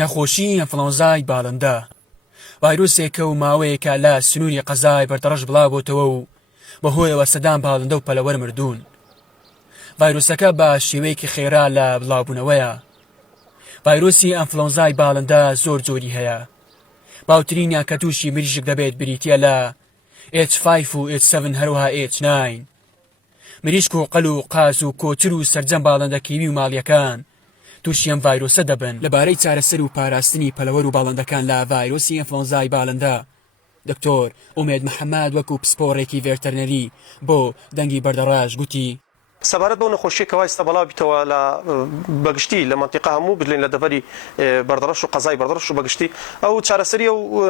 نەخۆشی ئەنفلەوەنزای باڵندە ڤایرۆسێکە و ماوەیەکە لە سنووری قەزای بەردەڕەش بڵاوبۆتەوە و بەهۆیەوە سەدان باڵندە و پەلەوەر مردوون. ڤایرۆسەکە بە شێوەیەکی خێرا لە بڵاوبوونەوەیە. ڤایرۆسی ئەنفلەوەنزای باڵندە زۆر جۆری هەیە. باوترینیان کە تووشی مریشک دەبێت بریتیە لە H5 و H7 هەروەها H9. مریشک و قەل و قاز و کۆچر و سەرجەم باڵندە کیوی و ماڵیەکان تووشی ئەم ڤایرۆسە دەبن. لەبارەی چارەسەر و پاراستنی پەلەوەر و باڵندەکان لە ڤایرۆسی ئەنفلەوەنزای باڵندە دکتۆر ئومێد محەممەد وەکو پسپۆڕێکی ڤێرتەرنەری بۆ دەنگی بەردەڕاش گوتی سەبارەت بۆ نەخۆشیەکەوە ئێستا بەڵاو بیتەوە لە بەگشتی لە مەنتیقە هەموو بدلێن لە دەڤەری بەردەڕەش و قەزای بەردەڕەش و بەگشتی ئەو چارەسەری و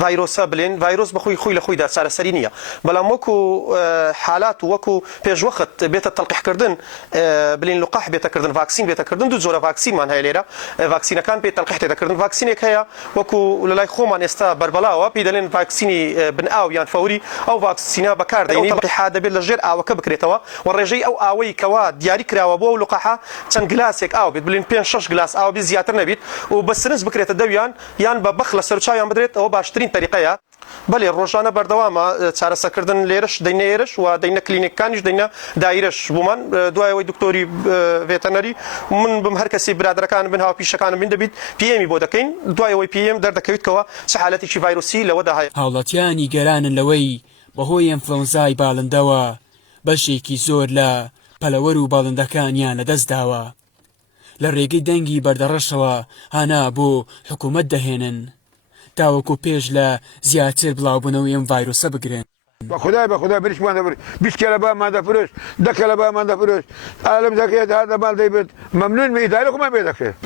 ڤایرۆسە بڵێن ڤایرۆس بەخۆی خۆی لە خۆیدا چارەسەری نییە، بەڵام وەکو حالات و وەکو پێشوەخت بێتە تەڵقیحکردن بڵێن لقاح بێتەکردن ڤاکسین بێتەکردن دوو جۆرە ڤاکسینمان هەیە لێرە. ڤاکسینەکان پێ تەڵقیح تێدەکردن. ڤاکسینێک هەیە وەکو لە لای خۆمان ئێستا بەربەڵاوە پێی دەڵێن ڤاکسینی بنئاو یان فەوری. ئەو ڤاکسینە بەکاردێنی تەڵقیح دەبێت لە ژێر ئاوەکە بکرێتەوە و ڕێژەی ئەو ئاوەی کەوا دیاری کراوە بۆ ئەو لقاحە چەند گلاسێک ئاو بێت، بڵێن 5-6 گلاس ئاو بێت، زیاتر نەبێت و بە سرنج بکرێتە دەویان یان بە بەخ لە سەرچاویان بدرێت. ئەوە باشترین تەریقەیە. بەڵێ ڕۆژانە بەردەوامە چارەسەرکردن لێرەش دەینە ئێرەش و دەینە کلینیکەکانیش دەینە دایرەش بوومان. دوایەوەی دکتۆری ڤێتەنەری من بم هەر کەسی برادەرەکان بن هاوپیشەکانم بین دەبیت PM بۆ دەکەین. دوایەوەی PM دەردەکەویتکەوە چه حالەتێکی ڤایرۆسی لەوەدا هەیە. هاوڵاتیانی گەرانن لەوەی بەهۆی ئەنفلەوەنزای باڵندەوە بەشێکی زۆر لە پەلەوەر و باڵندەکانیان لەدەست داوە. لە ڕێگەی دەنگی بەردەڕەشەوە هانا بۆ حکوومەت دەهێنن تاوەکو پێش لە زیاتر بڵاوبوونەوەی ئەم ڤایرۆسە بگرن. بەخدا بریشمان دەبر 20 کێلە بامان دەفرۆشت 10 کێلە بامان دەفرۆشت ئالم دەکرێت هەر دەبال دەیبێت مەمنون ئیدارە خۆمان پێ دەکرێت.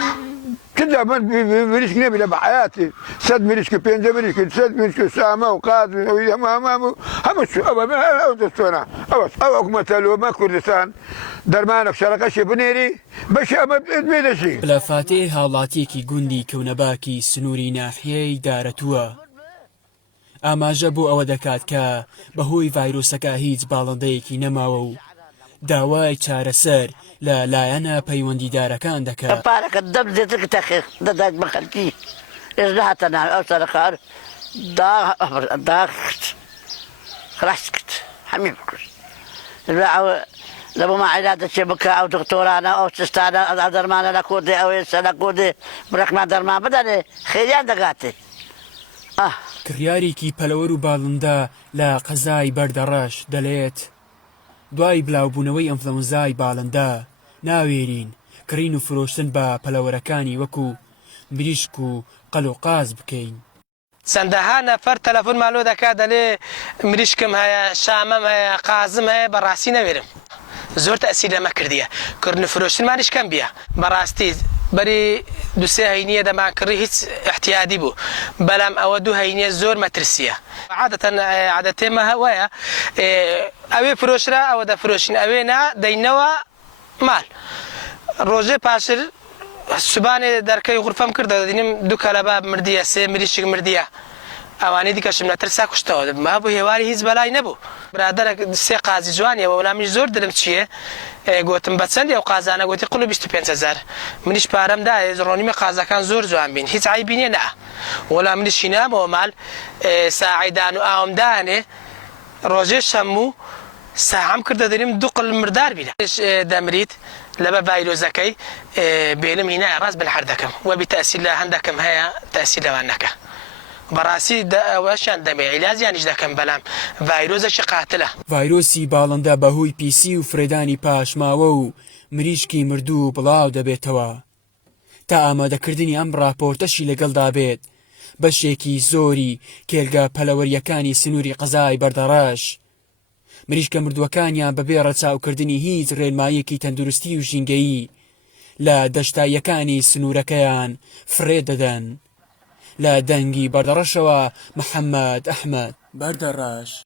كذا مريشك نبي بحياتي سد مريشك بينجا مريشك سد مريشك سامة وقاد هم شو أو دستونا أو مثلا ما كردستان درمانك شرقش بنيري بش أما بيدشي بلا فاتي هاڵاتێکی گوندی کەونەباکی سنووری ناحیەی دارەتووە. ئاماژە بۆ ئەوە دەکات کە بەهۆی ڤایرۆسەکە هیچ باڵندەیەکی نەماوە و داوای چارەسەر لە لایەنە پەیوەندیدارەکان دەکات. پارەکە دەم دێتکە تەخێر دەدات بە خەڵکی ئێش نهاتەنا ئەو سەرکار داخت خلاص کرد هەمی بکرد لەبوو ماعیلا دەچێ بکە ئەو دکتۆرانە ئەو سستانە ئەو دەرمانە لە کۆدێ ئەوێ سە لە کۆدێ بڕێکمان دەرمان بدەنێ خێریان دەگاتێ. کڕیارێکی پەلەوەر و باڵندە لە قەزای بەردەڕەش دەڵێت دوای بڵاوبوونەوەی ئەنفلەوەنزای باڵندە ناوێرین کڕین و فرۆشتن بە پەلەوەرەکانی وەکو مریشک و قەل و قاز بکەین. چەندەها نەفەر تەلەفۆنمان لۆ دەکات دەڵێ مریشکم هەیە، شامەم هەیە، قازم هەیە، بەڕاستی نەوێرم. زۆر تەئسیر لەمە کردیە. کردن فرۆشتنمانیش کەم بیە. بەڕاستی بەری دوسێ هەینیە دەمان کڕی هیچ احتیادی بوو، بەڵام ئەوە دوو هەینیە زۆر مەترسیە. عادەتێمە هەوەیە ئەوێ فرۆشرا ئەوە دەفرۆشین، ئەوێ نا دەینەوە مال. ڕۆژێ پاشر سوبانێ دەرکەی غورفەم کردە دەدینم دوو کەلەبا مردیە، سێ مریشک مردیە. ئەوانەی دیکەشم نەترسا کوشتەوە ما بۆ هێواری هیچ بەلای نەبوو. برادەرێک سێ قازی جوانیەوە وەڵامیش زۆر دلم چییە گوتم بە چەندی ئەو قازانە گوتی قوڵ 25,000. منیش پارەمدا ڕۆنیمە قازەکان زۆر جوان بین هیچ عیبی نیە نا. وەڵام منیشی نامەوە مال ساعیدان و ئاومدانێ ڕۆژێ شەموو ساعەم کردە دەریم دوو قڵ مردار بینە دەمریت لەبە ڤایرۆزەکەی بێنم هینایە ڕاست بن هەر دەکەم وەبی تەئسیر لە هەندێکم هەیە تەئسیر لەوان نەکە. بەڕاستی ئەوەشیان دەمێ عیلازیانیش دەکەم بەڵام ڤایرۆزەکی قاتلە. ڤایرۆسی باڵندە بەهۆی پیسی و فرێدانی پاشماوە و مریشکی مردوو بڵاو دەبێتەوە. تا ئامادەکردنی ئەم راپۆرتەشی لەگەڵدا بێت بەشێکی زۆری کێرگە پەلەوەریەکانی سنووری قەزای بەردەڕەش مریشکە مردووەکانیان بەبێ ڕەچاوکردنی هیچ ڕێنمایەکی تەندروستی و ژینگەیی لە دەشتاییەکانی سنوورەکەیان فرێ دەدەن. لە دەنگی بەردەڕەشەوە محەممەد ئەحمەد بەردەڕەش.